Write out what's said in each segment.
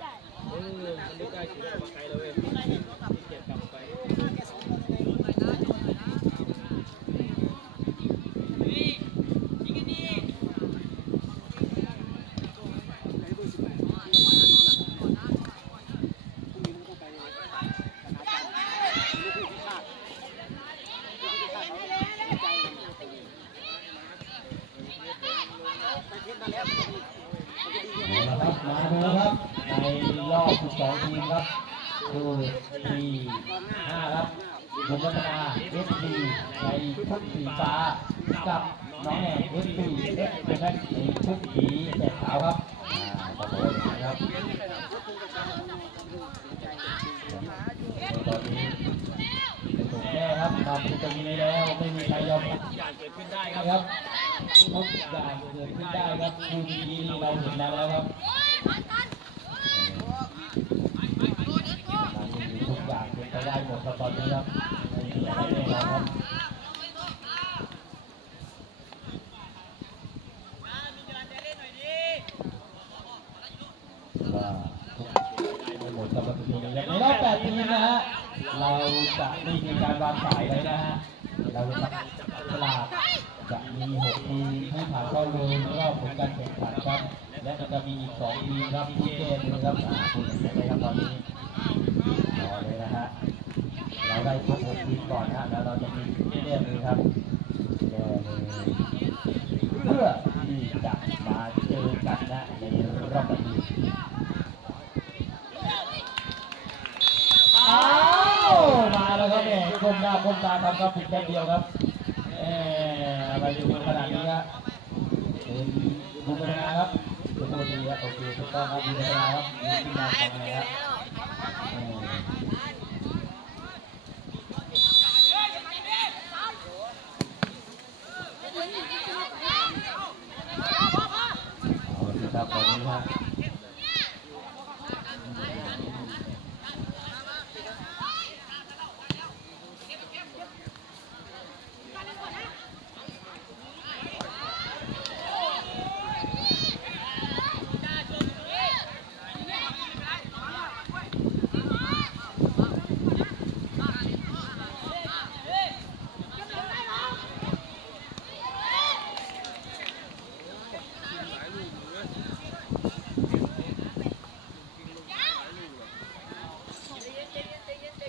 เออมันนึกได้ถึงมาไกลแล้วเว้ยเก็บกลับไป เอาละครับมาดูครับในรอบ 12 ทีม ครับคือที5ครับบุญวัฒนาเอฟซีในชุดสีฟ้ากับน้องแหน่เอฟซีเอฟนะครับในชุดสีแดงขาวครับขอ่าตะโกนนะครับตอนนี้ถูกแก้ครับนำตรงนี้แล้วไม่มีใครยอมอย่างเกิดขึ้นได้ครับทุกอย่างเกิดขึ้นได้ครับคู่นี้เราเห็นแล้วครับทุกอย่างเป็น ได้หมดครับตอนนี้ครับไม่มีอะไรแน่นอนครับว่าไม่หมดครับประตูนี้ครับในรอบแปดทีมนะฮะเราจะไม่มีการวางสายเลยนะฮะเราจะจับฉลาก จะมี6ทีมให้ผ่านเข้าเลยรอบผลการแข่งขันครับ และก็จะมีอีก 2 ทีมครับที่แก้มือครับอ่าคุณเห็นไหมครับตอนนี้รอเลยนะฮะ เราได้ครบ 6ทีมก่อนนะแล้วเราจะมีแก้มือครับแก้มือเพื่อที่จะมาเจอกันนะในรอบตัดสินอ้าวมาแล้วครับเนี่ยก้มหน้าก้มตาทำครับผิดแค่เดียวครับเอออะไรอยู่ขนาดนี้ครับเป็นบุญนาครับเป็นดีครับโอเคถูกต้องครับบุญนาครับมีที่มาของอะครับ เอาละครับตอนนี้ครับ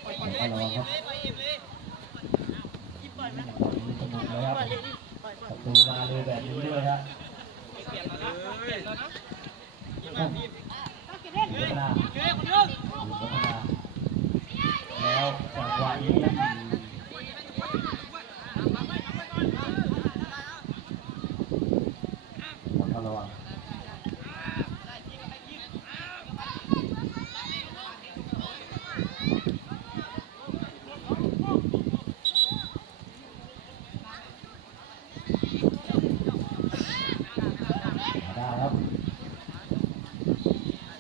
เอาระวังครับตอนนี้สนุกเลยครับประตูมาเลยแบบนี้ด้วยครับบุญพัฒนาบุญพัฒนาแล้วจังหวะนี้ ต้องระวัง ได้ครับ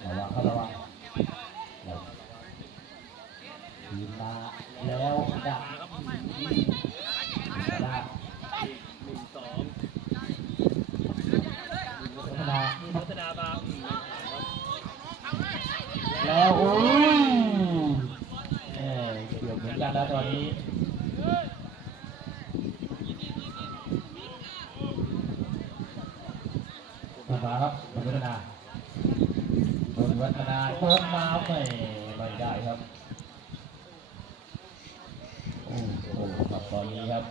ระวังครับระวังทีมมาแล้วดักได้ หนึ่งสอง พัฒนา พัฒนามาอืม แล้วโอ้ยเอ้ยเกือบเหมือนกันแล้วตอนนี้มาครับพัฒนาพัฒนาโค้งมาไม่ไม่ได้ครับ โอ้โหครับตอนนี้ครับ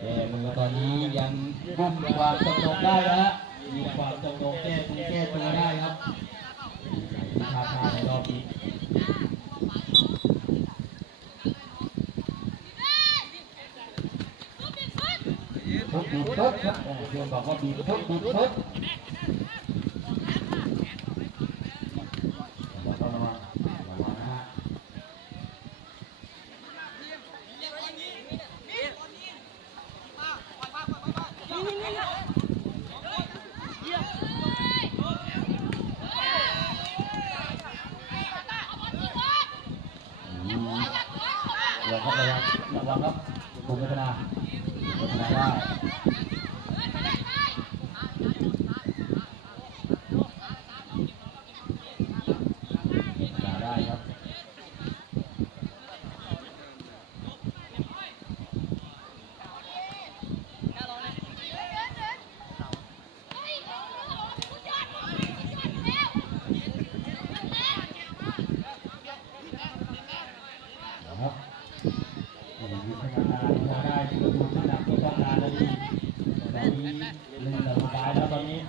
แก้มือตอนนี้ยังรุ่มความตกลงได้นะฮะ มีความตกลงแก้ตัวแก้ตัวได้ครับมีทาทาในรอบนี้ทุบบีบทุบครับโอ้เพื่อนบอกว่าบีบทุบบีบทุบระวังระวังระวังนะฮะ ระวังครับระวังระ วังครับคุณพัฒนาพัฒนาได้ เล่นแต่สุดท้ายแล้วตอนนี้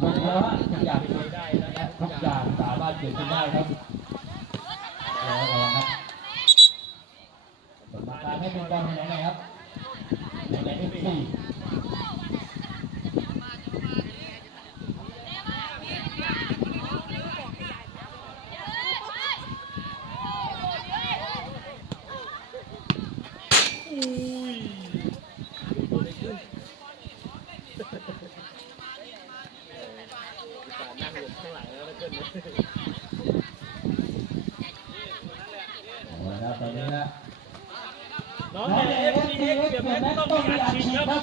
หมดแล้วฮะทุกอย่าง ไม่ได้แล้วนะ ทุกอย่างสามารถเกิดขึ้นได้ครับแล้วระวังครับสมการให้เป็นบอลไหนไหนครับไหนไหนเอฟซี อุ้ยตัวเล็กขึ้นนั่งหลบข้างหลังแล้วนะเกินเลย เอาละครับตอนนี้นะ น้อง น้อง ใน เอ เอ ฟ ฟ ซี ซี เอ็ก เก็บ เห็ แม็ น ก ไหม ต้อง ต้อง มี มี อั อั ด ด ฉี ฉี ด ด ค ค รั รั บบ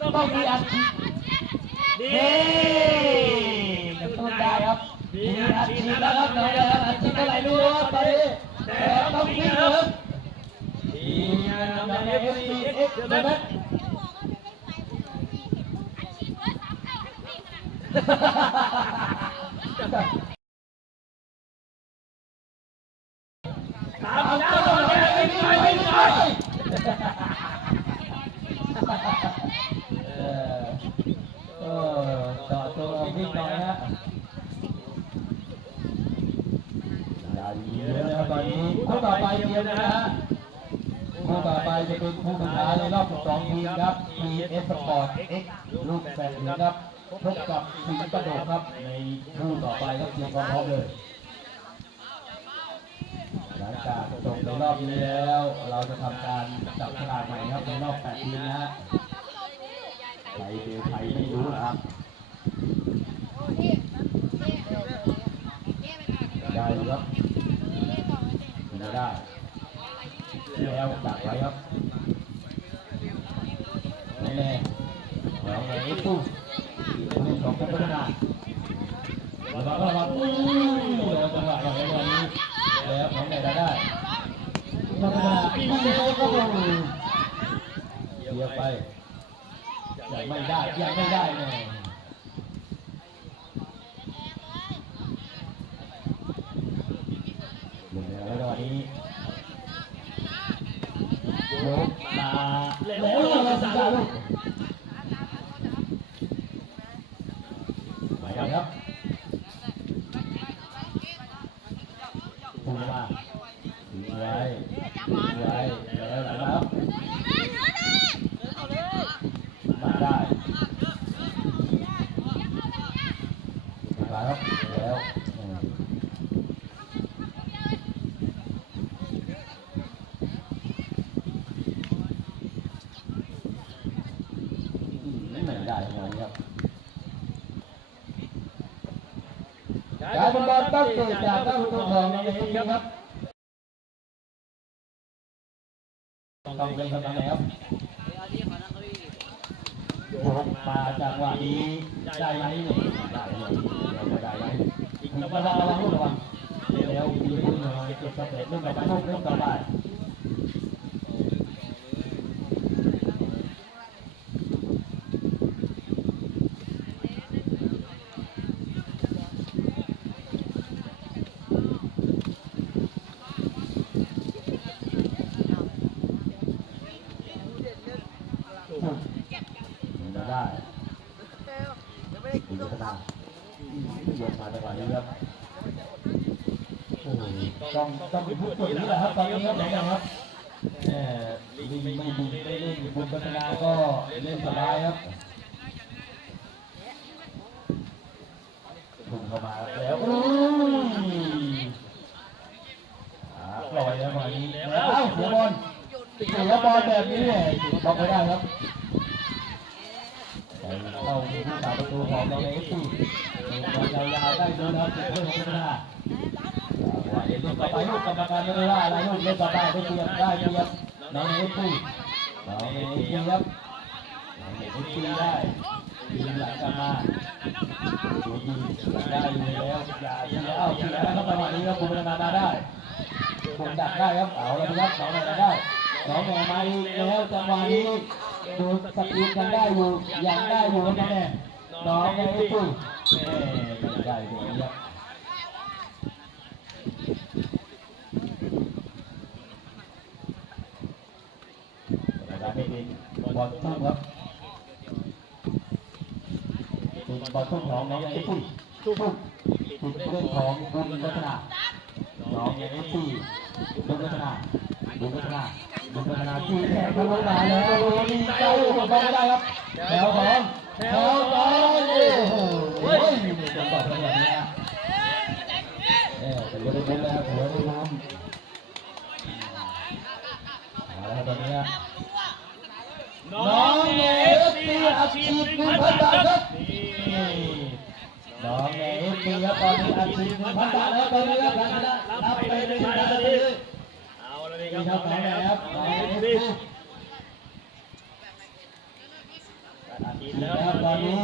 ต้องมีอัดฉีด ดี นี่กระตุ้นได้ครับ มีอัดฉีดแล้วครับน้องได้อัดฉีดเท่าไรรู้ครับตอนนี้แต่ต้องวิ่งครับมีนำมาเอฟซีเอฟนะครับตามแล้วไม่ได้ไม่ได้เออเออต่อตัวนิดหน่อยฮะอย่าเยอะนะครับตอนนี้คู่ ต่อไปเดียวนะฮะคู่ต่อไปจะเป็นคู่สุดท้ายในรอบ12ทีมครับ PS Sport X ลูกแฝดเหลืองครับพบกับสิงห์กระโดดครับในคู่ต่อไปครับเตรียมพร้อมเลยหลังจากจบในรอบนี้แล้ว เราจะทำการจับฉลากใหม่ครับในรอบ8ทีมนะฮะใครเป็นใครไม่รู้นะครับได้ครับ ไม่ได้ที่แล้วดักไว้ครับแน่ๆแล้วไงไอ้ตู้ผู้สองคนพัฒนาระวังระวังอุ้ยโดนจังหวะอย่างนี้แล้วของไหนได้พัฒนาไม่ได้ก็ลงเสียไปยังไม่ได้ยังไม่ได้แน่ลงแล้วตอนนี้ยกมาแล้วเราสามไปครับพุ่งมาถึงไว้ถึงไว้แล้วไหลมาครับมาได้มาครับแล้วอืมไม่ได้งานครับ การเป็นบอลต้องเกิดจากด้านประตูของในทีมครับต้องเป็นกำลังไหนครับโอ้โหมาจังหวะนี้ได้ไหมเนี่ยได้เลยได้ไหมอีกระวังระวังระวังแล้วมีลูกหน่อยเก็บสเปรดลูกต่อไปลูกลูกต่อไปมาได้ดีขนาดยกมาจังหวะนี้ครับโอ้โหต้ องต้องเป็นผู้ตัวนี้แหละครับตอนนี้ครับนะครับลิงไม่บุญไม่เล่นบุญพัฒนาก็เล่นสบายครับพุ่งเข้ามาแล้วปล่อยแล้ววันนี้แล้วเอ้าเสียบอลเสียบอลแบบนี้เนี่ยบล็อกไม่ได้ครับเข้าที่ผู้สาประตูของเราเอฟซีบอลยาวๆได้ดูนะครับเพื่อนของพัฒนา เล่นลูกต่อไปลูกกรรมการไม่ได้ว่าอะไรลูกเล่นต่อไปได้เปรียบได้เปรียบน้องเอฟซีน้องเอฟซีครับน้องเอฟซีได้ยืนหลังกลับมาดูดีได้อยู่แล้วอย่าอย่าเอาทีแล้วครับจังหวะนี้ครับคุณพัฒนามาได้ผมดักได้ครับเอาแล้วครับสองแหน่ได้สองแหน่มาอีกแล้วจังหวะนี้ดูสปีดยังได้อยู่ยังได้อยู่ครับน้องแหน่น้องแหน่ปุ้ยแหม่ได้ตรงนี้ครับ บอลทุ่มครับเป็นบอลทุ่มของน้องเอฟซีทุ่มติดเรื่องของบุญวัฒนาน้องเอฟซีบุญวัฒนาบุญวัฒนาบุญวัฒนาที่แทงเข้ามาแล้วโอ้โหดีใจบอลไม่ได้ครับแถวของแถวสองโอ้โหเฮ้ยจังหวะแบบนี้นะเออแต่ก็ได้เล่นแล้วหัวได้น้ำเอาละครับตอนนี้น้องเนฟซีอัดฉีดห นึ่งพันบาทครับนี่น้องเนฟซีครับตอนนี้อัดฉีดหนึ่งพันบาทแล้วตอนนี้ครับรับรับไปเลยนะครับตอนนี้เอาละนี่นี่คครัรับบน้น้อองงแหเนนฟครับน้องเนฟซีอาทิตย์ฉีดแล้วแล้วตอนนี้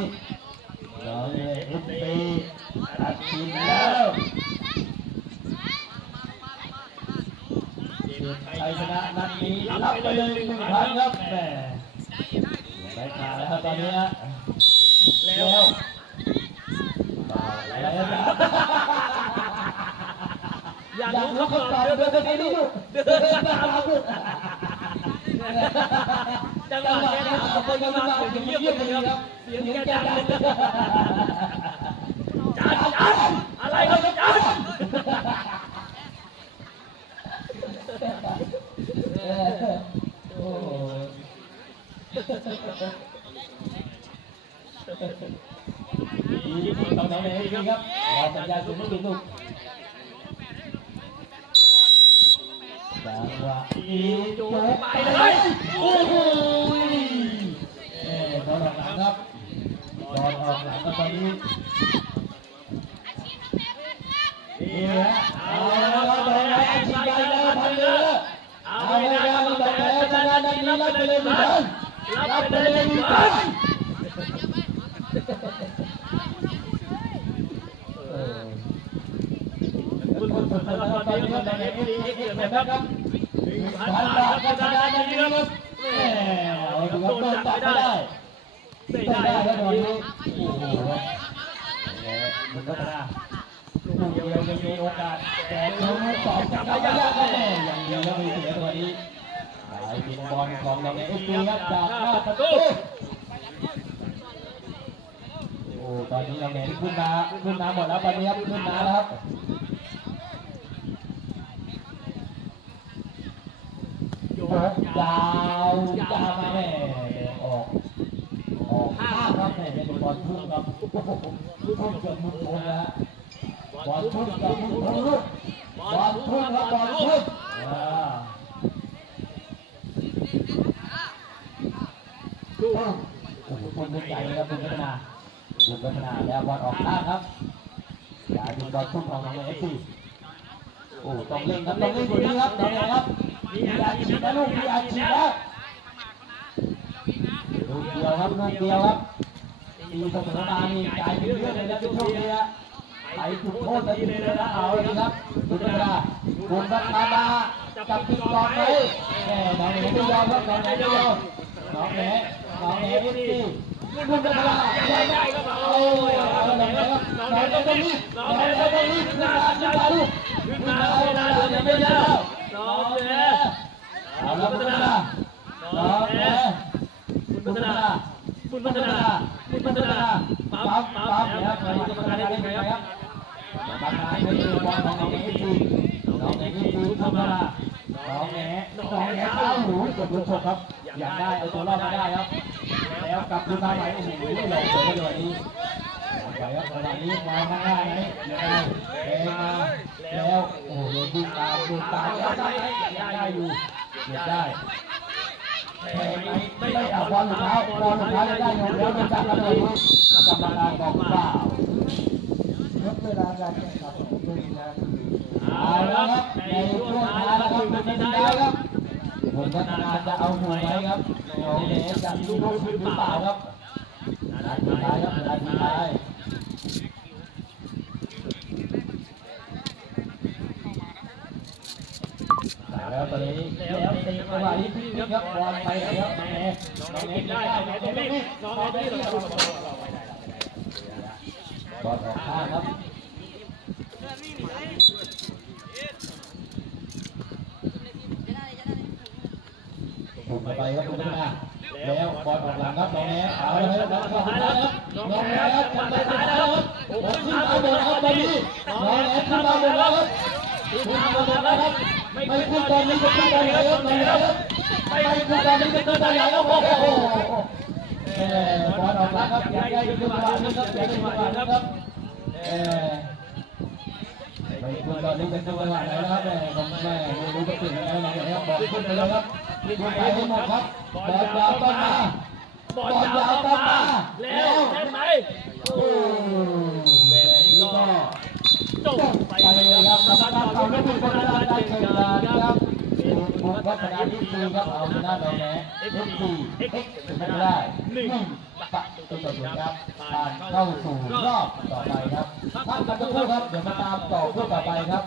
น้องเนฟซีอัดฉีดแล้วชัยชนะนัดนี้รับไปเลยหนึ่งพันครับแหม ได้ขาแล้วครับตอนนี้ฮะแล้แล้ววแล้วอยากอยากรู้รู้คำคำตตออบบเดิเดินนไปไปไหนไหนลูลูกกเดิเดินนตาตามมลูลูกกจังหวะแกถามคนกำลังเงียบเงียบเลยครับเสียงแกดังเลยจานจานอะไรครับจาน โอ้โหดีตอนนั้นเลย ครับรอสัญญาณสุดไม่ดีลูกจังหวะอีจุกไปเลยโอ้โหเอ๊ะบอลออกหลังครับบอลออกหลังครับตอนนี้ฮะเอาแล้วครับดอกไม้ชิงใหญ่แล้วพันเรือเอาแล้วครับดอกไม้ชนะนัดนี้รับไปเลยหนึ่งพันรับไปเลยหนึ่งพันเออ คุณผู้ชมครับตอนนี้ครับแต่เอฟซีเกิดแบบ ครับหนึ่งพันบาทคกัรับบชชนะนะนันัดนนี้นี้ครับแหมเอาดูครับโดนจับไม่ได้ไม่ได้ได้ครับตอนนี้โอ้โหมันก็ชนะลูกเดียวยังมีโอกาสแต่ลูกสองจับไม่ได้ครับแม่อย่างเดียวแล้วมีเสียตัวนี้หายปินบอลของเราในเอฟซีครับจากหน้าประตูโอ้ตอนนี้เราเน้นขึ้นมาขึ้นมาหมดแล้วตอนนี้ครับขึ้นมาแล้วครับ ยกยาวยาวมาแม่ออกออกข้างครับแม่เป็นบอลพุ่งครับพุ่งเกือบมุดโค้งแล้วฮะบอลพุ่งเกือบมุดโค้งลูกบอลพุ่งครับบอลพุ่งอ่าโอ้โหคนใหญ่เลยครับคุณพัฒนาคุณพัฒนาแล้วบอลออกข้างครับอย่าดูบอลทุ่มของน้องเอฟซีโอ้ต้องเล่นครับต้องเล่นกว่นี้ครับน้องเอครับ มีอาชีพนะลูกมีอาชีพแล้วลูกเดียวครับลูกเดียวครับตีเสมอมานี่กลายเป็นเรื่องเลยนะทุกช่วงนี้นะไปจุดโทษไปทีเลยนะเอาเลยครับคุณพัฒนาคุณพัฒนาจับติดบอไว้แหมน้องเอไม่ยอมครับน้องเอไม่ยอมน้องเอ๋น้องเอ๋พี่คุณเป็นอะไรยังไงครับโอ้ยน้องเอ๋ครับน้องเอ๋ตรงนี้น้องเอ๋ตรงนี้ขึ้นมาขึ้นมาลูกขึ้นมาไม่ได้เลยไม่ได้แล้วน้องเอ๋เอาละพัฒนาน้องเอ๋คุณพัฒนาคุณพัฒนาคุณพัฒนาปั๊มปั๊มแล้วกรรมการได้เป็นไงครับกรรมการให้ดูบอลของน้องเอ๋ทีน้องเอ๋ทีพัฒนาน้องเอ๋น้องเอ๋เข้าหูกับลูกชกครับ อยากได้เอาตัวรอดมาได้ครับ แล้วกลับคืนมาใหม่โอ้โหไม่หลงเลยในวันนี้ไปครับขณะนี้มาข้างหน้าไหมยังไงเองมาแล้วโอ้โหดูตามดูตามได้ได้อยู่ เก็บได้ไหมไม่ได้เอาบอลหลุดเท้าบอลหลุดเท้ายได้อยู่แล้วจะจับกันเบิดลูกกรรมการบอกเปล่าลดเวลาการแข่งขันของตัวเองนะเอาแล้วครับในช่วงท้ายแล้วครับเป็นสุดท้ายครับผลพัฒนาจะเอาหวยไหมครับโอ้โหจะมีลูกหรือเปล่าครับ นาทีท้ายครับนาทีท้ายแล้วตอนนี้แล้วตีจังหวะนี้พลิกครับบอลไปครับน้องเอน้องเอได้น้องเอตรงนี้น้องเอตรงนี้ บอลออกข้างครับถูกไปครับคุณพัฒนาแล้วบอลออกหลังครับน้องแหนเอาเลยครับน้องสุดท้ายครับน้องแหนครับจับไปท้ายแล้วครับผมขึ้นมาหมดครับตอนนี้น้องแหนขึ้นมาหมดแล้วครับขึ้นมาหมดแล้วครับไม่ขึ้นตอนนี้จะขึ้นตอนไหนครับน้องแหนครับไม่ขึ้นตอนนี้จะขึ้นตอนไหนครับโอ้โห บอลออกหลังครับอยากได้จังหวะนี้ครับอยากได้จังหวะนี้ครับเออไปคุณตอนนี้เป็นจังหวะไหนนะครับแม่ผมแม่ไม่รู้จะเปลี่ยนอะไรนะครับบอกขึ้นไปเลยครับขึ้นไปให้หมดครับบอลยาวต้องมาบอลยาวต้องมาแล้วใช่ไหมโอ้แบบนี้ก็จบไปเลยครับกรรมการเขาไม่ถูกคนละได้เชิญครับ บุกวัฒนาที่คือครับเอาชนะเราแน่เอฟซีเอ็กซ์ไม่ได้หนึ่งปะตัวต่อศูนย์ครับผ่านเข้าสู่รอบต่อไปครับพักกันสักครู่ครับเดี๋ยวมาตามต่อคู่ต่อไปครับ